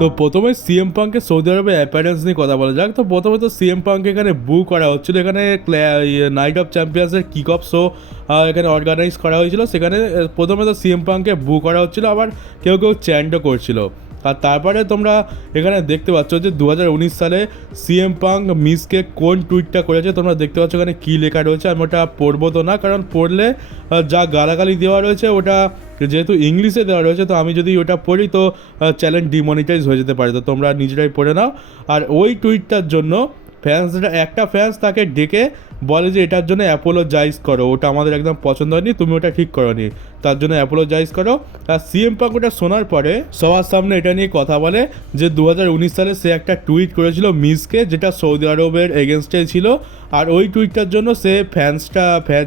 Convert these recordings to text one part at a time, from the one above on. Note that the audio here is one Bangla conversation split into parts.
তো প্রথমে সিএম পাঙ্কের সৌদি আরবে অ্যাপিয়ারেন্স নিয়ে কথা বলা যাক। তো প্রথমে তো সিএম পাঙ্ক এখানে বু করা হচ্ছিল, এখানে নাইট অফ চ্যাম্পিয়ন্সের কিক অফ শো এখানে অর্গানাইজ করা হয়েছিল। সেখানে প্রথমে তো সিএম পাঙ্ককে বু করা হচ্ছিল, আবার কেউ কেউ চ্যান্টও করছিল। আর তারপরে তোমরা এখানে দেখতে পাচ্ছ যে 2019 সালে সিএম পাঙ্ক মিসকে কোন টুইটটা করেছে তোমরা দেখতে পাচ্ছ এখানে কী লেখা রয়েছে। আমি ওটা পড়বো তো না, কারণ পড়লে যা গালাগালি দেওয়া রয়েছে ওটা যেহেতু ইংলিশে দেওয়া রয়েছে, তো আমি যদি ওটা পড়ি তো চ্যানেল ডিমনিটাইজ হয়ে যেতে পারে। তো তোমরা নিজেরাই পড়ে নাও। আর ওই টুইটটার জন্য একটা ফ্যান্স তাকে ডেকে বলে যে এটার জন্য অ্যাপোলোজাইজ করো, ওটা আমাদের একদম পছন্দ হয়নি, তুমি ওটা ঠিক করোনি, তার জন্য অ্যাপোলোজাইজ করো। আর সিএম পাঙ্ক ওটা শোনার পরে সবার সামনে এটা নিয়ে কথা বলে যে 2019 সালে সে একটা টুইট করেছিল মিসকে, যেটা সৌদি আরবের এগেনস্টে ছিল। আর ওই টুইটটার জন্য সে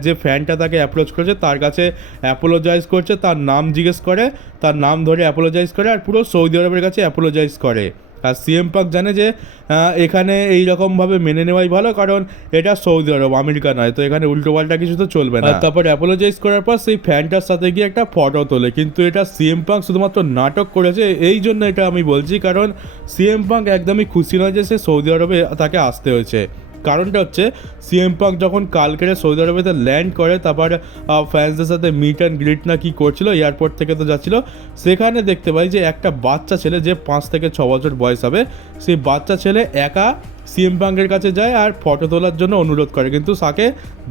যে ফ্যানটা তাকে অ্যাপ্রোচ করেছে তার কাছে অ্যাপোলোজাইজ করছে, তার নাম জিজ্ঞেস করে, তার নাম ধরে অ্যাপোলোজাইজ করে, আর পুরো সৌদি আরবের কাছে অ্যাপোলোজাইজ করে। আর সিএম পাঙ্ক জানে যে এখানে এই রকমভাবে মেনে নেওয়াই ভালো, কারণ এটা সৌদি আরব, আমেরিকা নয়, তো এখানে উল্টোপাল্টা কিছু তো চলবে না। তারপর অ্যাপোলোজাইজ করার পর সেই ফ্যানটার সাথে গিয়ে একটা ফটো তোলে, কিন্তু এটা সিএম পাঙ্ক শুধুমাত্র নাটক করেছে। এই জন্য এটা আমি বলছি, কারণ সিএম পাঙ্ক একদমই খুশি নয় যে সে সৌদি আরবে তাকে আসতে হয়েছে। কারণটা হচ্ছে সিএম পাঙ্ক যখন কালকেরে সৌদি আরবেতে ল্যান্ড করে, তারপর ফ্যান্সদের সাথে মিট অ্যান্ড গ্রিট না কি করছিল, এয়ারপোর্ট থেকে তো যাচ্ছিল, সেখানে দেখতে পাই যে একটা বাচ্চা ছেলে যে 5 থেকে 6 বছর বয়স হবে, সেই বাচ্চা ছেলে একা সিএম পাঙ্কের কাছে যায় আর ফটো তোলার জন্য অনুরোধ করে, কিন্তু তাকে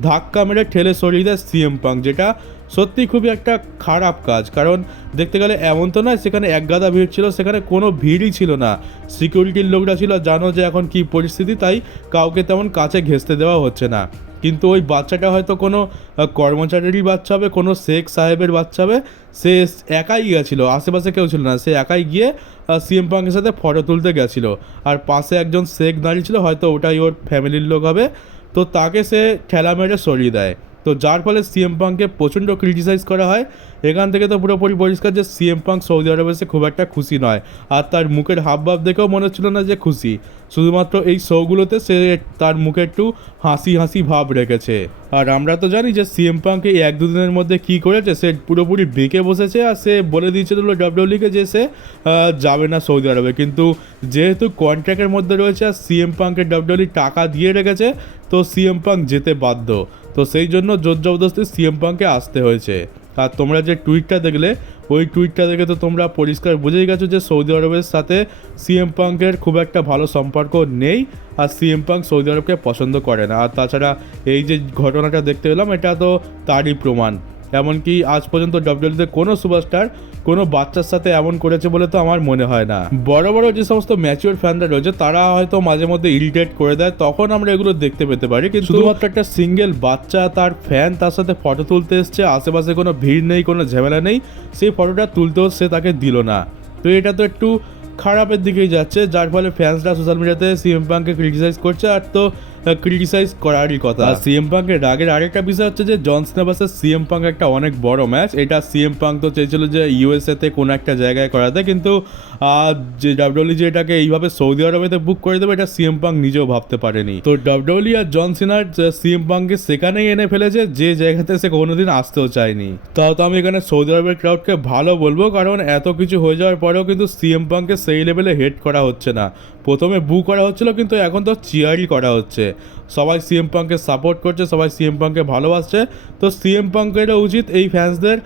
ধাক্কা মেরে ঠেলে সরিয়ে দেয় সিএম পাঙ্ক, যেটা সত্যি খুবই একটা খারাপ কাজ। কারণ দেখতে গেলে এমন তো নয় সেখানে এক গাদা ভিড় ছিল, সেখানে কোনো ভিড়ই ছিল না, সিকিউরিটির লোকরা ছিল, জানো যে এখন কি পরিস্থিতি, তাই কাউকে তেমন কাছে ঘেঁষতে দেওয়া হচ্ছে না। কিন্তু ওই বাচ্চাটা হয়তো কোনো কর্মচারীরই বাচ্চা হবে, কোনো শেখ সাহেবের বাচ্চা হবে, সে একাই গিয়েছিলো, আশেপাশে কেউ ছিল না, সে একাই গিয়ে সিএম পাঙ্কের সাথে ফটো তুলতে গেছিলো। আর পাশে একজন শেখ দাঁড়িয়ে ছিল, হয়তো ওটাই ওর ফ্যামিলির লোক হবে, তো তাকে সে ঠেলা মেরে সরিয়ে দেয়। তো যার ফলে সিএম পাঙ্ককে প্রচণ্ড ক্রিটিসাইজ করা হয়। এখান থেকে তো পুরোপুরি পরিষ্কার যে সিএম পাঙ্ক সৌদি আরবে এসে খুব একটা খুশি নয়, আর তার মুখের হাবভাব দেখেও মনে হচ্ছিল না যে খুশি। শুধুমাত্র এই শোগুলোতে সে তার মুখে একটু হাসি হাসি ভাব রেখেছে। আর আমরা তো জানি যে সিএম পাঙ্ক এই 1-2 দিনের মধ্যে কী করেছে, সে পুরোপুরি বেঁকে বসেছে, আর সে বলে দিয়েছিল ডাব্লিউডব্লিউইকে যে সে যাবে না সৌদি আরবে। কিন্তু যেহেতু কন্ট্রাক্টের মধ্যে রয়েছে আর সিএম পাঙ্কের ডাব্লিউডব্লিউই টাকা দিয়ে রেখেছে, তো সিএম পাঙ্ক যেতে বাধ্য। তো সেই জন্য জোর জবরদস্তি সিএম পাঙ্ককে আসতে হয়েছে। আর তোমরা যে টুইটটা দেখলে, ওই টুইটটা দেখে তো তোমরা পরিষ্কার বুঝেই গেছো যে সৌদি আরবের সাথে সিএম পাঙ্কের খুব একটা ভালো সম্পর্ক নেই, আর সিএম পাঙ্ক সৌদি আরবকে পছন্দ করে না। আর তাছাড়া এই যে ঘটনাটা দেখতে পেলাম, এটা তো তারই প্রমাণ। এমনকি আজ পর্যন্ত ডব্লিউডব্লিউইতে কোনো সুপারস্টার কোনো বাচ্চার সাথে এমন করেছে বলে তো আমার মনে হয় না। বড় বড় যে সমস্ত ম্যাচিওর ফ্যানরা রয়েছে তারা হয়তো মাঝে মধ্যে ইরিটেট করে দেয়, তখন আমরা এগুলো দেখতে পেতে পারি। কিন্তু শুধুমাত্র একটা সিঙ্গেল বাচ্চা, তার ফ্যান তার সাথে ফটো তুলতে এসছে, আশেপাশে কোনো ভিড় নেই, কোনো ঝামেলা নেই, সেই ফটোটা তুলতেও সে তাকে দিল না। তো এটা তো একটু খারাপের দিকেই যাচ্ছে, যার ফলে ফ্যান্সরা সোশ্যাল মিডিয়াতে সিএম পাঙ্ককে ক্রিটিসাইজ করছে, আর তো ক্রিটিসাইজ করারই কথা। সিএম পাঙ্কের রাগের আরেকটা বিষয় হচ্ছে যে জন সিনা ভার্সেস সিএম পাঙ্ক একটা অনেক বড় ম্যাচ। এটা সিএম পাঙ্ক তো চেয়েছিল যে ইউএসএতে কোনো একটা জায়গায় করাতে, কিন্তু যে ডাব্লিউডব্লিউ যে এটাকে এইভাবে সৌদি আরবেতে বুক করে দেবে, এটা সিএম পাঙ্ক নিজেও ভাবতে পারেনি। তো ডাব্লিউডব্লিউ আর জন সিনার সিএম পাঙ্ককে সেখানেই এনে ফেলেছে যে জায়গাতে সে কোনোদিন আসতেও চায়নি। তাও তো আমি এখানে সৌদি আরবের ক্রাউডকে ভালো বলবো, কারণ এত কিছু হয়ে যাওয়ার পরেও কিন্তু সিএম পাঙ্ককে সেই লেভেলে হেট করা হচ্ছে না। প্রথমে বু করা হচ্ছিল, কিন্তু এখন তো চিয়ারই করা হচ্ছে। সবাই সিএম পাঙ্ককে সাপোর্ট করছে, সবাই সিএম পাঙ্ককে ভালোবাসছে। তো সিএম পাঙ্কেরও উচিত এই ফ্যান্সদের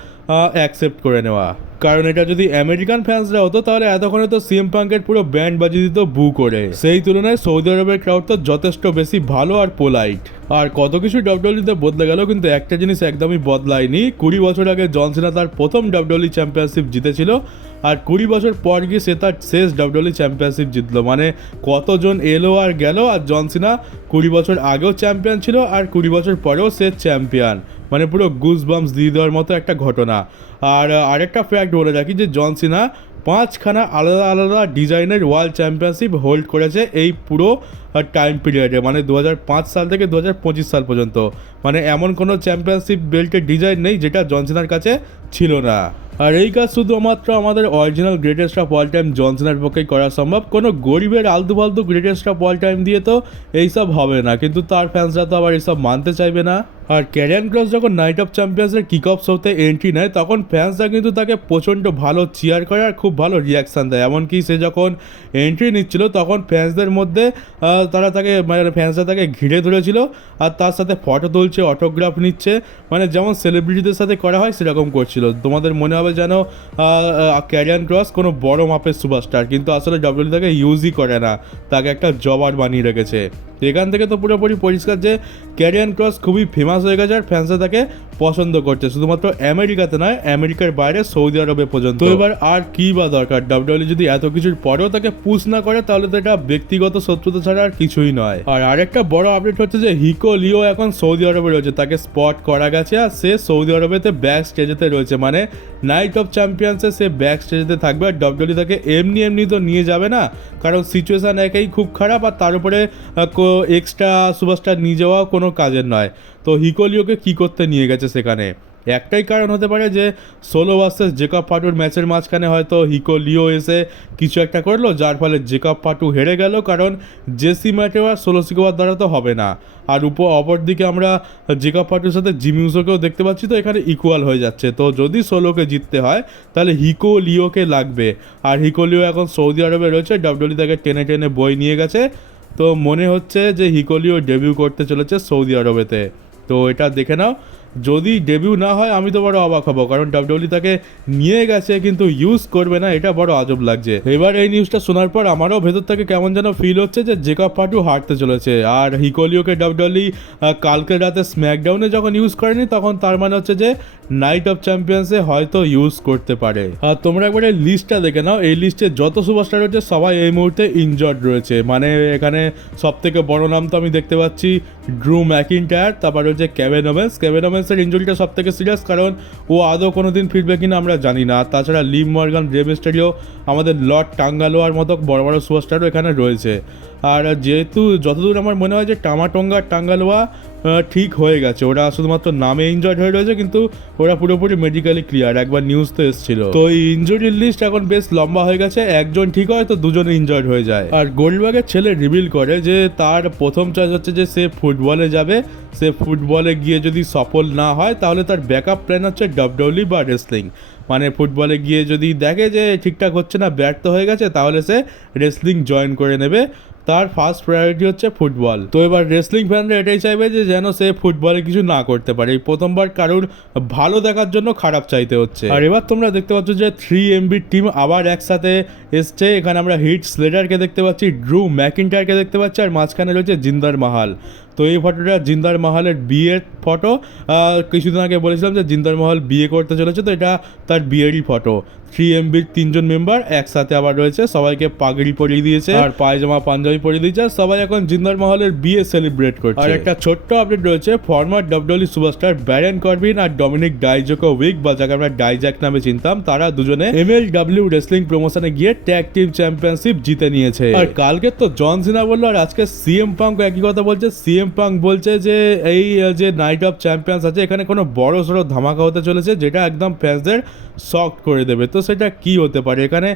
অ্যাকসেপ্ট করে নেওয়া, কারণ এটা যদি আমেরিকান ফ্যান্সরা হতো তাহলে এতক্ষণে তো সিএম পাঙ্কের পুরো ব্যান্ড বাজিয়ে দিত বু করে। সেই তুলনায় সৌদি আরবের ক্রাউড তো যথেষ্ট বেশি ভালো আর পোলাইট। আর কত কিছু ডাব্লিউডব্লিউতে বদলে গেল, কিন্তু একটা জিনিস একদমই বদলায়নি। 20 বছর আগে জন সিনা তার প্রথম ডাব্লিউডব্লিউ চ্যাম্পিয়নশিপ জিতেছিল, আর 20 বছর পর গিয়ে সে তার শেষ ডাব্লিউডব্লিউ চ্যাম্পিয়নশিপ জিতলো। মানে কতজন এলো আর গেল, আর জন সিনা 20 বছর আগেও চ্যাম্পিয়ন ছিল, আর 20 বছর পরেও সে চ্যাম্পিয়ন। মানে পুরো গুজ বাম্পস দিয়ে দেওয়ার মতো একটা ঘটনা। আর আরেকটা ফ্যাক্ট বলে রাখি যে জন সিনা 5খানা আলাদা আলাদা ডিজাইনের ওয়ার্ল্ড চ্যাম্পিয়নশিপ হোল্ড করেছে এই পুরো টাইম পিরিয়ডে, মানে 2005 সাল থেকে 2025 সাল পর্যন্ত। মানে এমন কোনো চ্যাম্পিয়নশিপ বেল্টের ডিজাইন নেই যেটা জন সিনার কাছে ছিল না। আর এই কাজ শুধুমাত্র আমাদের original greatest of all time John সিনার পক্ষেই করা সম্ভব। কোনো গরিবের আলতু ফালতু গ্রেটেস্ট অফ অল টাইম দিয়ে তো এইসব হবে না, কিন্তু তার ফ্যান্সরা তো আবার এইসব মানতে চাইবে না। আর ক্যারিয়ান ক্রস যখন নাইট অফ চ্যাম্পিয়ন্সের কিক অফ শোতে এন্ট্রি নেয় তখন ফ্যান্সরা কিন্তু তাকে প্রচণ্ড ভালো চিয়ার করে আর খুব ভালো রিয়াকশান দেয়। এমনকি সে যখন এন্ট্রি নিচ্ছিল তখন ফ্যান্সদের মধ্যে তারা তাকে মানে ফ্যান্সরা তাকে ঘিরে ধরেছিল আর তার সাথে ফটো তুলছে, অটোগ্রাফ নিচ্ছে, মানে যেমন সেলিব্রিটিদের সাথে করা হয় সেরকম করছিল। তোমাদের মনে হবে যেন ক্যারিয়ান ক্রস কোনো বড় মাপের সুপারস্টার, কিন্তু আসলে ডব্লিউডব্লিউ তাকে ইউজই করে না, তাকে একটা জবার বানিয়ে রেখেছে। এখান থেকে তো পুরোপুরি পরিষ্কার যে ক্যারিয়ান ক্রস খুবই ফেমাস হয়ে গেছে আর ফ্যান্সরা তাকে পছন্দ করছে, শুধুমাত্র আমেরিকাতে নয়, আমেরিকার বাইরে সৌদি আরবে পর্যন্ত। তো এবার আর কি বা দরকার, ডব্লিউডব্লিউ যদি এত কিছুর পরেও তাকে পুশ না করে তাহলে তো এটা ব্যক্তিগত শত্রুতা ছাড়া আর কিছুই নয়। আর আরেকটা বড় আপডেট হচ্ছে যে হিকো লিও এখন সৌদি আরবে রয়েছে, তাকে স্পট করা গেছে আর সে সৌদি আরবেতে ব্যাক স্টেজেতে রয়েছে, মানে নাইট অফ চ্যাম্পিয়ন্সে সে ব্যাক স্টেজেতে থাকবে। আর ডব্লিউডব্লিউ তাকে এমনি তো নিয়ে যাবে না, কারণ সিচুয়েশান একেই খুব খারাপ আর তার উপরে এক্সট্রা সুপারস্টার নিয়ে যাওয়া কোনো কাজের নয়। তো হিকোলিওকে কী করতে নিয়ে গেছে সেখানে, একটাই কারণ হতে পারে যে সোলো ভার্সেস জেকব ফাটুর ম্যাচের মাঝখানে হয়তো হিকোলিও এসে কিছু একটা করলো যার ফলে জেকব ফাটু হেরে গেল, কারণ জেসি ম্যাটেও আর সোলো সিকোবার দ্বারা তো হবে না। আর অপরদিকে আমরা জেকব ফাটুর সাথে জিমি উসোকেও দেখতে পাচ্ছি, তো এখানে ইকুয়াল হয়ে যাচ্ছে। তো যদি সোলোকে জিততে হয় তাহলে হিকোলিওকে লাগবে, আর হিকোলিও এখন সৌদি আরবে রয়েছে, ডব্লিউডব্লিউ তাকে টেনে টেনে বই নিয়ে গেছে। তো মনে হচ্ছে যে হিকোলিও ডেবিউ করতে চলেছে সৌদি আরবেতে। তো এটা দেখে নাও, যদি ডেবিউ না হয় আমি তো বড় অবাক হব, কারণ ডব্লিউডব্লিউ তাকে নিয়ে গেছে কিন্তু ইউজ করবে না, এটা বড় আজব লাগছে। এবার এই নিউজটা শোনার পর আমারও ভেতর থেকে কেমন যেন ফিল হচ্ছে যে জেকব ফাটু হারতে চলেছে। আর হিকোলিওকে ডব্লিউডব্লিউ কালকে রাতে স্ম্যাকডাউনে যখন ইউজ করেনি তখন তার মানে হচ্ছে যে নাইট অফ চ্যাম্পিয়ন্সে হয়তো ইউজ করতে পারে। আর তোমরা একবার এই লিস্টটা দেখে নাও, এই লিস্টে যত সুপারস্টার রয়েছে সবাই এই মুহূর্তে ইনজর্ড রয়েছে। মানে এখানে সব থেকে বড় নাম তো আমি দেখতে পাচ্ছি ড্রু ম্যাকিনটায়ার, তারপর হচ্ছে কেভিন ওভেন্সের ইনজুরিটা সব থেকে সিরিয়াস, কারণ ও আদৌ কোনো দিন ফিরবে কিনা আমরা জানি না। তাছাড়া লিভ মর্গান, রে মিস্টেরিও, আমাদের লর্ড টাঙ্গালোয়ার মতো বড় বড় সুপারস্টারও এখানে রয়েছে। আর যেহেতু যতদূর আমার মনে হয় যে টাঙ্গালোয়া ঠিক হয়ে গেছে, ওরা শুধুমাত্র নামে ইনজয়েড হয়ে রয়েছে, কিন্তু ওরা পুরোপুরি মেডিকেলি ক্লিয়ার, একবার নিউজ তো এসেছিল। তো এই ইনজুরির লিস্ট এখন বেশ লম্বা হয়ে গেছে, একজন ঠিক হয় তো দুজনে ইনজয়েড হয়ে যায়। আর গোল্ডবার্গের ছেলে রিভিল করে যে তার প্রথম চয়েস হচ্ছে যে সে ফুটবলে যাবে, সে ফুটবলে গিয়ে যদি সফল না হয় তাহলে তার ব্যাকআপ প্ল্যান হচ্ছে ডব্লিউডব্লিউ বা রেসলিং। মানে ফুটবলে গিয়ে যদি দেখে যে ঠিকঠাক হচ্ছে না, ব্যর্থ হয়ে গেছে, তাহলে সে রেসলিং জয়েন করে নেবে। তার ফার্স্ট প্রায়োরিটি হচ্ছে ফুটবল। তো এবার রেসলিং ফ্যানরা এটাই চাইবে যে যেন সে ফুটবলে কিছু না করতে পারে, এই প্রথমবার কারোর ভালো দেখার জন্য খারাপ চাইতে হচ্ছে। আর এবার তোমরা দেখতে পাচ্ছ যে 3MB টিম আবার একসাথে এসছে। এখানে আমরা হিট স্লেডারকে দেখতে পাচ্ছি, ড্রু ম্যাকিনটায়ারকে দেখতে পাচ্ছি, আর মাঝখানে রয়েছে জিন্দার মাহাল। তো এই ফটোটা জিন্দার মাহালের বিয়ের ফটো। কিছুদিন আগে বলেছিলাম যে জিন্দার মাহাল বিয়ে করতে চলেছে, তো এটা তার বিয়েরই ফটো। 3MBর 3জন মেম্বার একসাথে আবার রয়েছে, সবাইকে পাগড়ি পরিয়ে দিয়েছে আর পায়জামা পাঞ্জাবি পরিয়ে দিয়েছে, সবাই এখন জিন্দার মাহালের বিয়ে সেলিব্রেট করছে। আর একটা ছোট্ট আপডেট রয়েছে, former WWE superstar Baron Corbin আর ডমিনিক ডাইজোকোভিক, বা যাকে আমরা ডাইজ্যাক নামে চিনতাম, তারা দুজনে MLW রেসলিং প্রমোশনে গিয়ে ট্যাগ টিম চ্যাম্পিয়নশিপ জিতে নিয়েছে। আর কালকে তো জন সিনা বললো, আর আজকে সিএম পাঙ্ক একই কথা বলছে। সিএম পাঙ্ক বলছে যে এই যে নাইট অফ চ্যাম্পিয়ন্স আছে এখানে কোনো বড় সড়ো ধামাকা হতে চলেছে যেটা একদম ফ্যান্সদের শক করে দেবে। তো সেটা কি হতে পারে? এখানে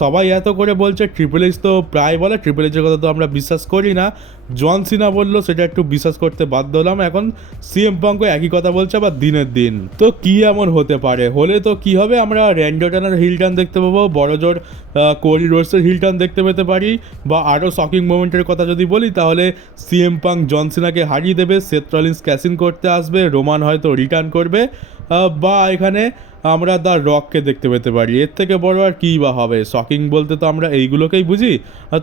সবাই এত করে বলছে, ট্রিপল এইচ তো প্রায় বলে, ট্রিপল এইচের কথা তো আমরা বিশ্বাস করি না, জন সিনা বললো সেটা একটু বিশ্বাস করতে বাধ্য হলাম। এখন সিএম পাঙ্কও একই কথা বলছে আবার দিনের দিন। তো কি এমন হতে পারে? হলে তো কি হবে, আমরা র্যান্ডি অর্টনের হিল টার্ন দেখতে পাবো, বড় জোর কোডি রোডসের হিল টার্ন দেখতে পেতে পারি, বা আরও শকিং মোমেন্টের কথা যদি বলি তাহলে সিএম পাঙ্ক জন সিনাকে হারিয়ে দেবে, সেথ রলিন্স ক্যাসিন করতে আসবে, রোমান হয়তো রিটার্ন করবে, বা এখানে আমরা দ্য রককে দেখতে পেতে পারি। এর থেকে বড় আর কী বা হবে? শকিং বলতে তো আমরা এইগুলোকেই বুঝি,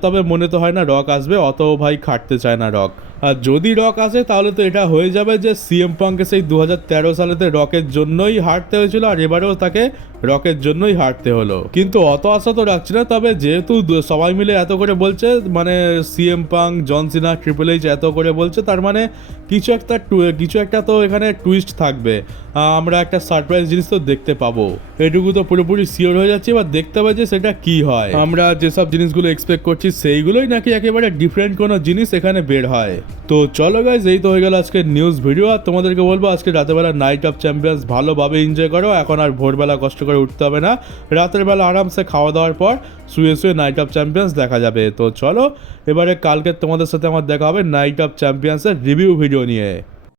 তবে মনে তো হয় না রক আসবে, অত ভাই খাটতে চায় না রক। আর যদি রক আসে তাহলে তো এটা হয়ে যাবে যে সিএম পাঙ্কে সেই 2013 সালেতে রকের জন্যই হারতে হয়েছিল, আর এবারেও তাকে রকের জন্যই হারতে হলো। কিন্তু অত আশা তো রাখছি না, তবে যেহেতু সবাই মিলে এত করে বলছে, মানে সিএম পাঙ্ক, জন সিনা, ট্রিপল এইচ এত করে বলছে, তার মানে কিছু একটা তো এখানে টুইস্ট থাকবে, আমরা একটা সারপ্রাইজ জিনিস তো দেখতে পাবো। এটুকু তো পুরোপুরি শিওর হয়ে যাচ্ছে, এবার দেখতে হবে যে সেটা কি হয়। আমরা যেসব জিনিসগুলো এক্সপেক্ট করছি সেইগুলোই নাকি একেবারে ডিফারেন্ট কোনো জিনিস এখানে বের হয়। তো চলো গাইজ, এই তো হয়ে গেল আজকে নিউজ ভিডিও। আর তোমাদেরকে বলবো আজকে রাতেরবেলা নাইট অফ চ্যাম্পিয়ন্স ভালোভাবে এনজয় করো, এখন আর ভোরবেলা কষ্ট করে উঠতে হবে না, রাতের বেলা আরামসে খাওয়া দাওয়ার পর শুয়ে শুয়ে নাইট অফ চ্যাম্পিয়ন্স দেখা যাবে। তো চলো এবারে কালকে তোমাদের সাথে আমার দেখা হবে নাইট অফ চ্যাম্পিয়ন্সের রিভিউ ভিডিও নিয়ে।